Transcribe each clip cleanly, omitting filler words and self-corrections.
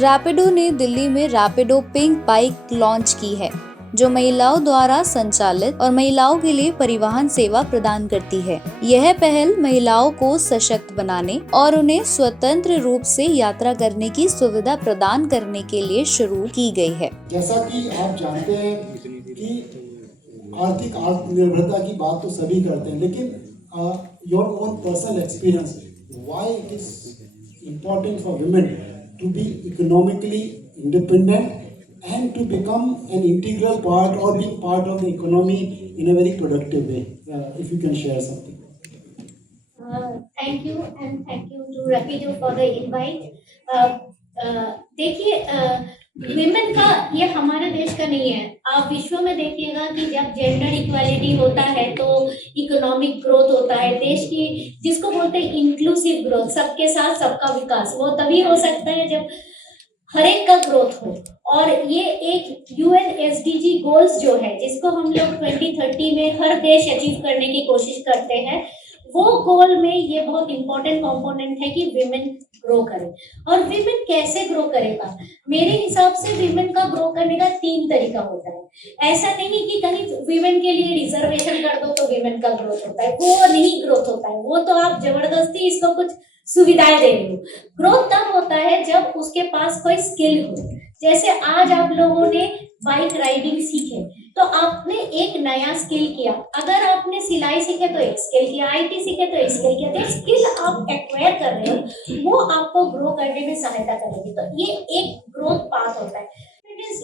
रैपिडो ने दिल्ली में Rapido pink bike launch की है, जो महिलाओं द्वारा संचालित और महिलाओं के लिए परिवहन सेवा प्रदान करती है। यह पहल महिलाओं को सशक्त बनाने और उन्हें स्वतंत्र रूप से यात्रा करने की सुविधा प्रदान करने के लिए शुरू की गई है। जैसा कि आप जानते हैं कि आर्थिक आत्मनिर्भरता की बात तो सभी करते हैं, लेकिन your own personal experience, why it is important for women to be economically independent and to become an integral part or being part of the economy in a very productive way. If you can share something. Thank you and thank you to Rapido for the invite. देखिए, women का ये हमारे देश का नहीं है। आप विश्व में देखिएगा कि जब जेंडर इक्वालिटी होता है तो इकोनॉमिक ग्रोथ होता है देश की, जिसको बोलते हैं इंक्लूसिव ग्रोथ, सबके साथ सबका विकास। वो तभी हो सकता है जब हर एक का ग्रोथ हो। और ये एक यूएन एसडीजी गोल्स जो है, जिसको हम लोग 2030 में हर देश अचीव करने की कोशिश करते हैं, वो गोल में ये बहुत इंपॉर्टेंट कंपोनेंट है कि विमेन ग्रो करे। और विमेन कैसे ग्रो करेगा? मेरे हिसाब से विमेन का ग्रो करने का 3 तरीका होता है। ऐसा नहीं कि कहीं विमेन के लिए रिजर्वेशन कर दो तो विमेन का ग्रोथ होता है, वो नहीं ग्रोथ होता है। वो तो आप जबरदस्ती इसको कुछ सुविधाएं दे रही हो। ग्रोथ तब होता है जब उसके पास कोई स्किल हो। जैसे आज आप लोगों ने बाइक राइडिंग सीखे तो आपने एक नया स्किल किया। अगर आपने सिलाई सीखे तो एक स्किल किया, आईटी सीखे तो एक स्किल किया। जो स्किल आप एक्वायर कर रहे हो वो आपको ग्रो करने में सहायता करेगी। तो ये एक ग्रोथ पाथ होता है।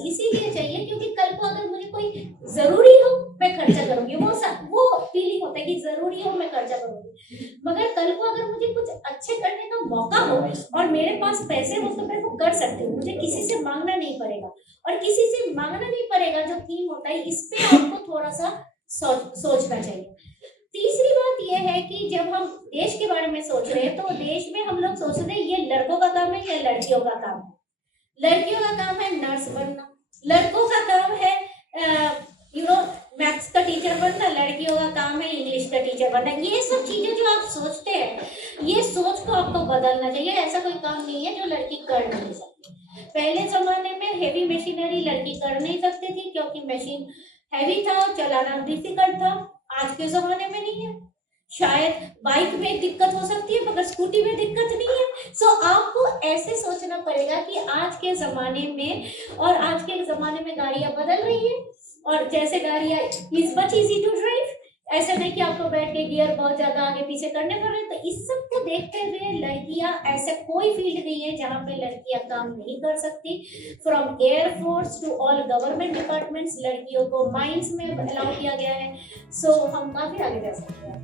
इसीलिए चाहिए क्योंकि कल को अगर मुझे कोई जरूरी हो मैं खर्चा करूंगी, वो फीलिंग होता है कि जरूरी हो मैं खर्चा करूंगी। मगर कल को अगर मुझे कुछ अच्छे करने का मौका हो और मेरे पास पैसे हो तो मैं वो कर सकती हूँ। मुझे किसी से मांगना नहीं पड़ेगा। और किसी से मांगना नहीं पड़ेगा जो थीम होता है, इस पे आपको थोड़ा सा सोचना चाहिए। तीसरी बात यह है कि जब हम देश के बारे में सोच रहे हैं तो देश में हम लोग सोच रहे हैं ये लड़कों का काम है या लड़कियों का काम है। लड़कियों का काम है नर्स बनना, लड़कों का काम है मैथ्स का टीचर बनना, लड़कियों का काम है इंग्लिश का टीचर बनना। ये सब चीजें जो आप सोचते हैं, ये सोच को आपको बदलना चाहिए। ऐसा कोई काम नहीं है जो लड़की कर नहीं सकती। पहले जमाने में हेवी मशीनरी लड़की कर नहीं सकती थी क्योंकि मशीन हैवी था, चलाना डिफिकल्ट था। आज के जमाने में नहीं है। शायद बाइक में दिक्कत हो सकती है मगर स्कूटी में दिक्कत नहीं है। सो आपको ऐसे सोचना पड़ेगा कि आज के जमाने में, और आज के जमाने में गाड़ियां बदल रही है और जैसे गाड़ियां is much easy to drive, ऐसा नहीं कि आपको बैठ के गियर बहुत ज्यादा आगे पीछे करने पड़ रहे। तो इस सब को देखते हुए लड़कियां, ऐसे कोई फील्ड नहीं है जहां पे लड़कियां काम नहीं कर सकती। From air force to all government departments लड़कियों को माइंस में अलाउ किया गया है। सो हम काफी आगे जा सकते हैं।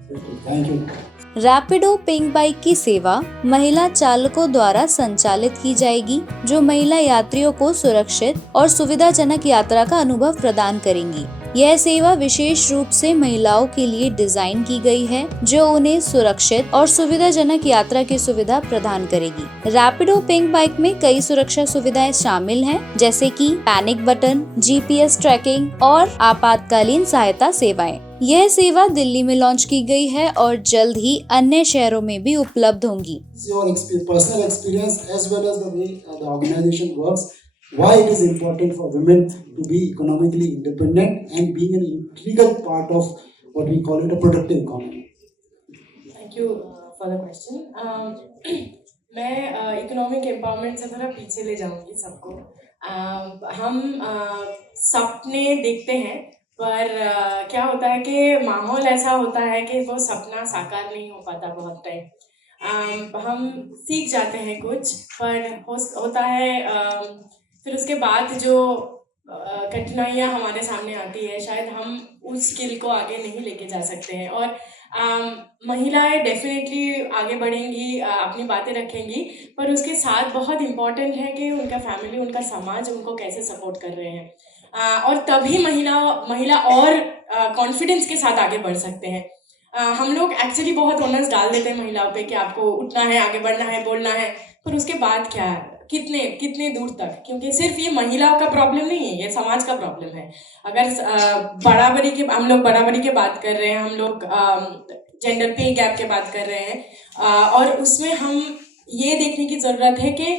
Thank you. Rapido pink bike की सेवा महिला चालकों द्वारा संचालित की जाएगी, जो महिला यात्रियों को सुरक्षित और सुविधाजनक यात्रा का अनुभव प्रदान करेंगी। यह सेवा विशेष रूप से महिलाओं के लिए डिजाइन की गई है, जो उन्हें सुरक्षित और सुविधाजनक यात्रा की सुविधा प्रदान करेगी। रैपिडो पिंक बाइक में कई सुरक्षा सुविधाएं शामिल हैं, जैसे कि पैनिक बटन, जीपीएस ट्रैकिंग और आपातकालीन सहायता सेवाएं। यह सेवा दिल्ली में लॉन्च की गई है और जल्द ही अन्य शहरों में भी उपलब्ध होंगी। Your personal experience as well as the way the organization works, why it is important for women to be economically independent and being an integral part of what we call it a productive economy. Thank you for the question. मैं economic empowerment से थोड़ा पीछे ले जाऊंगी सबको। हम सपने देखते हैं पर क्या होता है कि माहौल ऐसा होता है कि वो सपना साकार नहीं हो पाता बहुत टाइम। हम सीख जाते हैं कुछ पर होता है फिर उसके बाद जो कठिनाइयाँ हमारे सामने आती है, शायद हम उस स्किल को आगे नहीं लेके जा सकते हैं। और महिलाएं डेफिनेटली आगे बढ़ेंगी, अपनी बातें रखेंगी, पर उसके साथ बहुत इम्पॉर्टेंट है कि उनका फैमिली, उनका समाज उनको कैसे सपोर्ट कर रहे हैं। और तभी महिला और कॉन्फिडेंस के साथ आगे बढ़ सकते हैं। हम लोग एक्चुअली बहुत ओनर्स डाल देते हैं महिलाओं पे कि आपको उठना है, आगे बढ़ना है, बोलना है, पर उसके बाद क्या है, कितने दूर तक? क्योंकि सिर्फ ये महिलाओं का प्रॉब्लम नहीं है, ये समाज का प्रॉब्लम है। अगर हम लोग बराबरी की बात कर रहे हैं, हम लोग जेंडर पे गैप की बात कर रहे हैं, और उसमें हम ये देखने की ज़रूरत है कि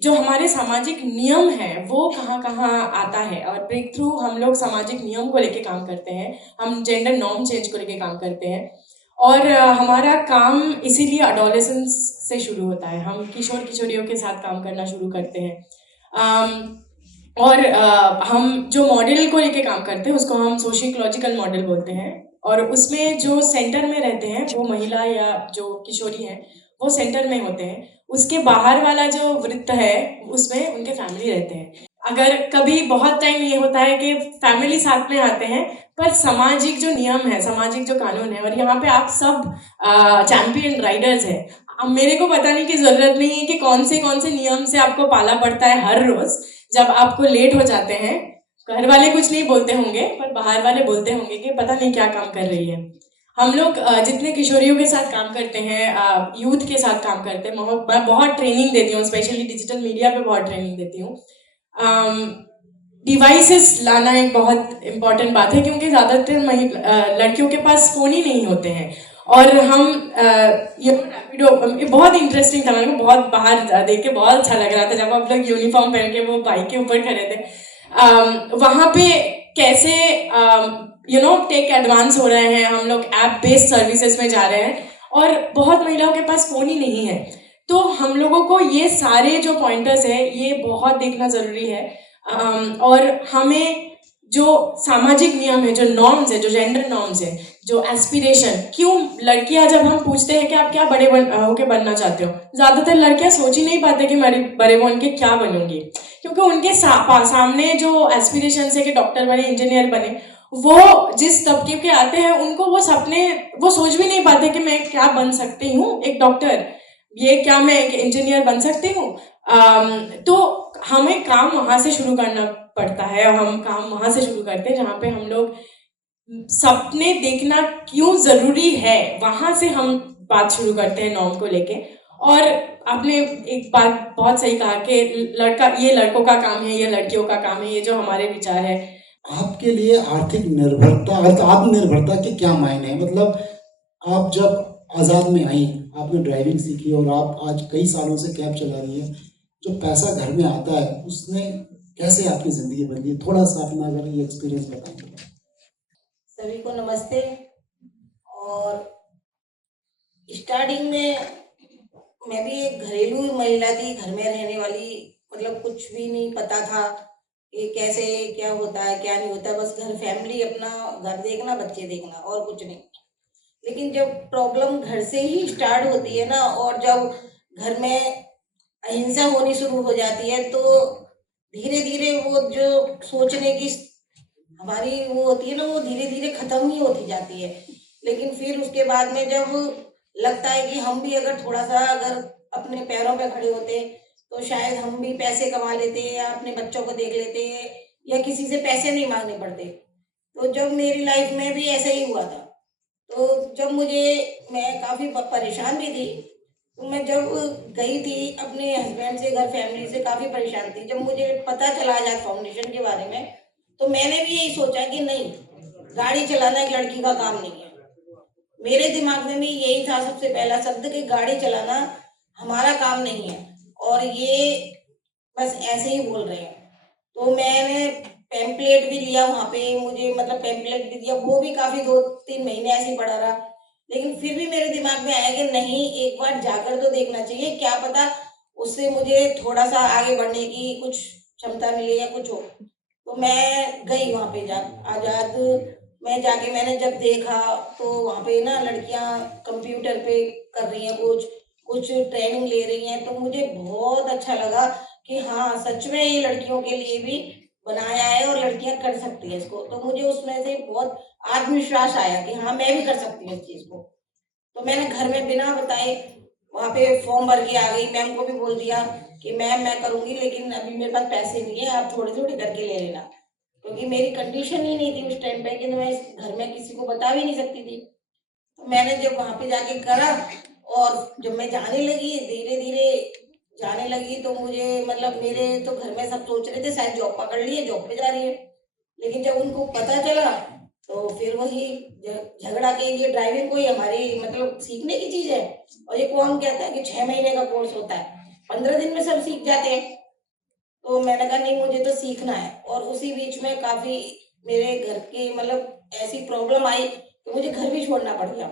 जो हमारे सामाजिक नियम है वो कहाँ कहाँ आता है, और ब्रेक थ्रू हम लोग सामाजिक नियम को लेके काम करते हैं, हम जेंडर नॉर्म चेंज को लेके काम करते हैं। और हमारा काम इसीलिए अडोलेसेंस से शुरू होता है, हम किशोर किशोरियों के साथ काम करना शुरू करते हैं। और हम जो मॉडल को लेके काम करते हैं उसको हम सोशियोलॉजिकल मॉडल बोलते हैं, और उसमें जो सेंटर में रहते हैं वो महिला या जो किशोरी हैं वो सेंटर में होते हैं, उसके बाहर वाला जो वृत्त है उसमें उनके फैमिली रहते हैं। अगर कभी बहुत टाइम ये होता है कि फैमिली साथ में आते हैं, पर सामाजिक जो नियम है, सामाजिक जो कानून है, और यहाँ पे आप सब चैंपियन राइडर्स हैं, अब मेरे को बताने की जरूरत नहीं है कि कौन से नियम से आपको पाला पड़ता है हर रोज जब आपको लेट हो जाते हैं। घर वाले कुछ नहीं बोलते होंगे, पर बाहर वाले बोलते होंगे कि पता नहीं क्या काम कर रही है। हम लोग जितने किशोरियों के साथ काम करते हैं, यूथ के साथ काम करते हैं, मैं बहुत ट्रेनिंग देती हूँ, स्पेशली डिजिटल मीडिया पे बहुत ट्रेनिंग देती हूँ। डिवाइसेस लाना एक बहुत इम्पॉर्टेंट बात है, क्योंकि ज़्यादातर लड़कियों के पास फ़ोन ही नहीं होते हैं। और हम ये रैपिडो बहुत इंटरेस्टिंग था, मेरे को बहुत बाहर देख के बहुत अच्छा लग रहा था जब आप लोग यूनिफॉर्म पहन के वो बाइक के ऊपर खड़े थे। वहाँ पे कैसे टेक एडवांस हो रहे हैं, हम लोग ऐप बेस्ड सर्विसेज में जा रहे हैं, और बहुत महिलाओं के पास फ़ोन ही नहीं है। तो हम लोगों को ये सारे जो पॉइंटर्स है ये बहुत देखना ज़रूरी है। और हमें जो सामाजिक नियम है, जो नॉर्म्स है, जो जेंडर नॉर्म्स है, जो एस्पिरेशन, क्यों लड़कियां जब हम पूछते हैं कि आप क्या बड़े होके बनना चाहते हो, ज़्यादातर लड़कियां सोच ही नहीं पाते कि मैं बड़े बन के क्या बनूंगी, क्योंकि उनके सामने जो एस्पिरेशन है कि डॉक्टर बने, इंजीनियर बने, वो जिस तबके के आते हैं उनको वो सपने वो सोच भी नहीं पाते कि मैं क्या बन सकती हूँ, एक डॉक्टर, ये क्या मैं एक इंजीनियर बन सकती हूँ। तो हमें काम वहाँ से शुरू करना पड़ता है, और हम काम वहाँ से शुरू करते हैं जहाँ पे हम लोग सपने देखना क्यों ज़रूरी है, वहाँ से हम बात शुरू करते हैं नॉर्म को लेके। और आपने एक बात बहुत सही कहा कि ये लड़कों का काम है, ये लड़कियों का काम है, ये जो हमारे विचार है। आपके लिए आर्थिक निर्भरता, आत्मनिर्भरता के क्या मायने हैं? मतलब आप जब आज़ाद में आई, आपने ड्राइविंग सीखी और आप आज कई सालों से कैब चला रही है, जो पैसा घर में आता है उसने कैसे आपकी ज़िंदगी बदली? थोड़ा सा अपना अगर ये एक्सपीरियंस बताएं। सभी को नमस्ते। और स्टार्टिंग में मैं भी एक घरेलू महिला थी, घर में रहने वाली, मतलब कुछ भी नहीं पता था कि कैसे क्या होता है क्या नहीं होता, बस घर फैमिली, अपना घर देखना, बच्चे देखना, और कुछ नहीं। लेकिन जब प्रॉब्लम घर से ही स्टार्ट होती है ना, और जब घर में अहिंसा होनी शुरू हो जाती है, तो धीरे धीरे वो जो सोचने की हमारी वो होती है ना, वो धीरे धीरे खत्म ही होती जाती है। लेकिन फिर उसके बाद में जब लगता है कि हम भी अगर थोड़ा सा अगर अपने पैरों पे खड़े होते तो शायद हम भी पैसे कमा लेते, या अपने बच्चों को देख लेते, या किसी से पैसे नहीं मांगने पड़ते। तो जब मेरी लाइफ में भी ऐसा ही हुआ था, तो जब मैं काफ़ी परेशान भी थी, तो मैं जब गई थी अपने हस्बैंड से, घर फैमिली से काफ़ी परेशान थी, जब मुझे पता चला आजाद फाउंडेशन के बारे में, तो मैंने भी यही सोचा कि नहीं, गाड़ी चलाना एक लड़की का काम नहीं है। मेरे दिमाग में भी यही था सबसे पहला शब्द कि गाड़ी चलाना हमारा काम नहीं है, और ये बस ऐसे ही बोल रहे हैं। तो मैंने पैम्पलेट भी लिया वहाँ पे, मुझे मतलब पैम्पलेट भी दिया, वो भी काफ़ी 2-3 महीने ऐसे ही पड़ा रहा। लेकिन फिर भी मेरे दिमाग में आया कि नहीं, एक बार जाकर तो देखना चाहिए, क्या पता उससे मुझे थोड़ा सा आगे बढ़ने की कुछ क्षमता मिले या कुछ हो। तो मैं गई वहाँ पे, आज़ाद में जाके मैंने जब देखा, तो वहाँ पे ना लड़कियाँ कंप्यूटर पे कर रही हैं, कुछ ट्रेनिंग ले रही हैं, तो मुझे बहुत अच्छा लगा कि हाँ, सच में ये लड़कियों के लिए भी बनाया है और लड़कियाँ कर सकती हैं इसको। तो मुझे उसमें से बहुत आत्मविश्वास आया कि हाँ, मैं भी कर सकती हूँ इस चीज़ को। तो मैंने घर में बिना बताए वहाँ पे फॉर्म भर के आ गई। मैम को भी बोल दिया कि मैम मैं करूँगी, लेकिन अभी मेरे पास पैसे नहीं है, आप थोड़े थोड़े करके ले लेना, क्योंकि मेरी कंडीशन ही नहीं थी उस टाइम पे कि मैं इस घर में किसी को बता भी नहीं सकती थी। तो मैंने जब वहाँ पे जाके करा, और जब मैं जाने लगी, धीरे धीरे जाने लगी, तो मुझे मतलब मेरे तो घर में सब सोच रहे थे शायद जॉब पकड़ ली है, जॉब पे जा रही है। लेकिन जब उनको पता चला, तो फिर वही झगड़ा के लिए, ड्राइविंग कोई हमारी मतलब सीखने की चीज़ है, और ये कौन कहता है कि 6 महीने का कोर्स होता है। 15 दिन में सब सीख जाते हैं। तो मैंने कहा नहीं, मुझे तो सीखना है। और उसी बीच में काफ़ी मेरे घर के मतलब ऐसी प्रॉब्लम आई कि मुझे घर भी छोड़ना पड़ गया।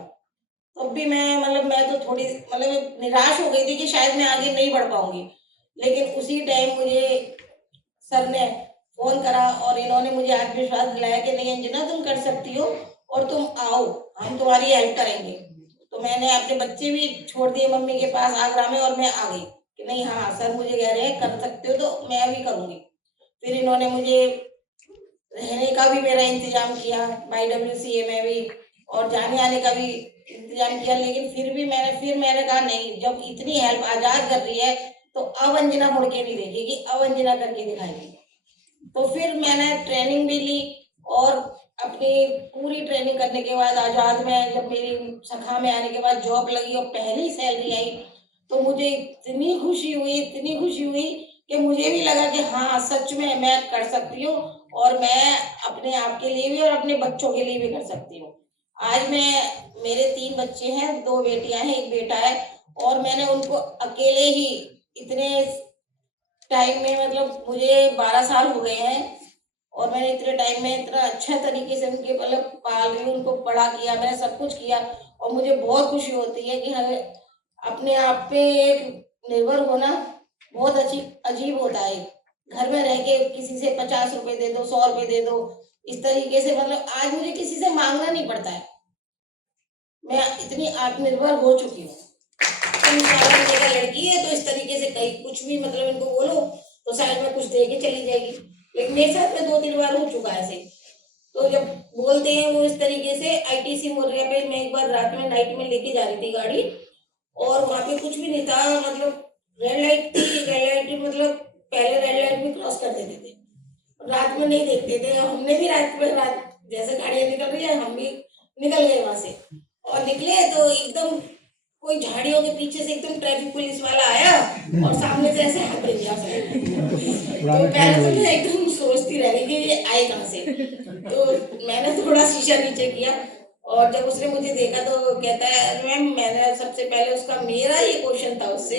तब भी मैं तो थोड़ी निराश हो गई थी कि शायद मैं आगे नहीं बढ़ पाऊंगी। लेकिन उसी टाइम मुझे सर ने फोन करा और इन्होंने मुझे आत्मविश्वास दिलाया कि नहीं अंजना, तुम कर सकती हो और तुम आओ, हम तुम्हारी हेल्प करेंगे। तो मैंने अपने बच्चे भी छोड़ दिए मम्मी के पास आगरा में और मैं आ गई कि नहीं, हाँ सर मुझे कह रहे हैं कर सकते हो तो मैं भी करूँगी। फिर इन्होंने मुझे रहने का भी मेरा इंतजाम किया YWCA में भी, और जाने आने का भी इंतजाम किया। लेकिन फिर मैंने कहा नहीं, जब इतनी हेल्प आजाद कर रही है तो अब अंजना मुड़ के नहीं देखेगी, अब अंजना करके दिखाएगी। तो फिर मैंने ट्रेनिंग भी ली और अपनी पूरी ट्रेनिंग करने के बाद आजाद में जब मेरी शाखा में आने के बाद जॉब लगी और पहली सैलरी आई तो मुझे इतनी खुशी हुई कि मुझे भी लगा कि हाँ सच में मैं कर सकती हूँ और मैं अपने आप के लिए भी और अपने बच्चों के लिए भी कर सकती हूँ। आज मेरे 3 बच्चे हैं, 2 बेटियां हैं, 1 बेटा है, और मैंने उनको अकेले ही इतने टाइम में मुझे 12 साल हो गए हैं और मैंने इतने टाइम में इतना अच्छा तरीके से उनके पाल रही हूँ, उनको बड़ा किया, मैंने सब कुछ किया। और मुझे बहुत खुशी होती है कि हमें अपने आप पे एक निर्भर होना बहुत अजीब होता है। घर में रह के किसी से 50 रुपए दे दो, 100 रुपए दे दो, इस तरीके से आज मुझे किसी से मांगना नहीं पड़ता है। मैं इतनी आत्मनिर्भर हो चुकी हूँ। लड़की है तो इस तरीके से कहीं कुछ भी इनको बोलो तो शायद मैं कुछ दे के चली जाएगी, लेकिन मेरे साथ में 2-3 बार हो चुका है ऐसे। तो जब बोलते हैं वो इस तरीके से, ITC मोरिया पे मैं एक बार रात में नाइट में लेके जा रही थी गाड़ी और वहाँ पे कुछ भी नहीं था, रेड लाइट थी, पहले रेड लाइट भी क्रॉस कर देते थे, रात में नहीं देखते थे। हमने भी रात जैसे गाड़ियाँ निकल रही है हम भी निकल गए वहां से, और निकले तो एकदम कोई झाड़ियों के पीछे से एकदम ट्रैफिक पुलिस वाला आया और सामने से ऐसे हाथ दे दिया। तो पहले तो मैं एकदम सोचती रह गई कि ये आए कहाँ से। तो मैंने थोड़ा शीशा नीचे किया और जब उसने मुझे देखा तो कहता है मैम, मैंने सबसे पहले मेरा ये क्वेश्चन था उससे,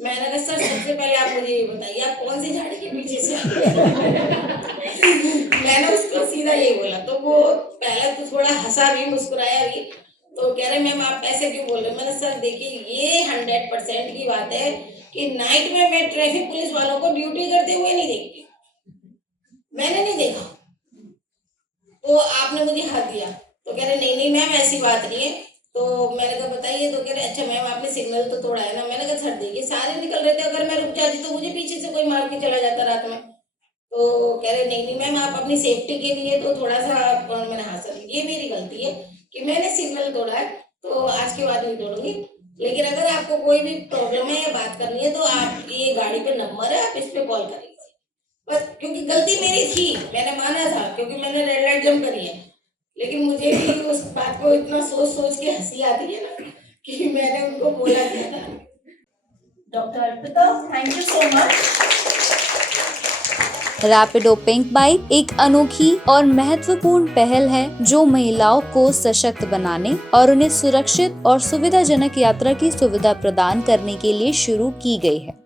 मैंने कहा सर सबसे पहले आप मुझे ये बताइए आप कौन सी झाड़ी के पीछे से मैंने उसको सीधा यही बोला। तो वो पहले तो थोड़ा हंसा भी, मुस्कुराया भी, तो कह रहे मैम आप ऐसे क्यों बोल रहे हो। मैंने सर देखिए ये 100% की बात है कि नाइट में मैं ट्रैफिक पुलिस वालों को ड्यूटी करते हुए नहीं देखती, मैंने नहीं देखा, तो आपने मुझे हाथ दिया। तो कह रहे नहीं मैम ऐसी बात नहीं है। तो मैंने कहा बताइए। तो कह रहे अच्छा मैम आपने सिग्नल तो तोड़ा है ना। मैंने कहा सर देखिए सारे निकल रहे थे, अगर मैं रुक जाती तो मुझे पीछे से कोई मार के चला जाता रात में। तो कह रहे नहीं मैम आप अपनी सेफ्टी के लिए तो थोड़ा सा, मैंने हाँ सर ये मेरी गलती है कि मैंने सिग्नल तोड़ा है, तो आज के बाद नहीं तोड़ूंगी, लेकिन अगर आपको कोई भी प्रॉब्लम है या बात करनी है तो आप ये गाड़ी पे नंबर है, आप इस पे कॉल करिए। बस क्योंकि गलती मेरी थी, मैंने माना था क्योंकि मैंने रेड लाइट जंप करी है, लेकिन मुझे भी उस बात को इतना सोच के हंसी आती है ना कि मैंने उनको बोला था। Doctor Arpita, thank you so much. Rapido pink bike एक अनोखी और महत्वपूर्ण पहल है जो महिलाओं को सशक्त बनाने और उन्हें सुरक्षित और सुविधाजनक यात्रा की सुविधा प्रदान करने के लिए शुरू की गई है।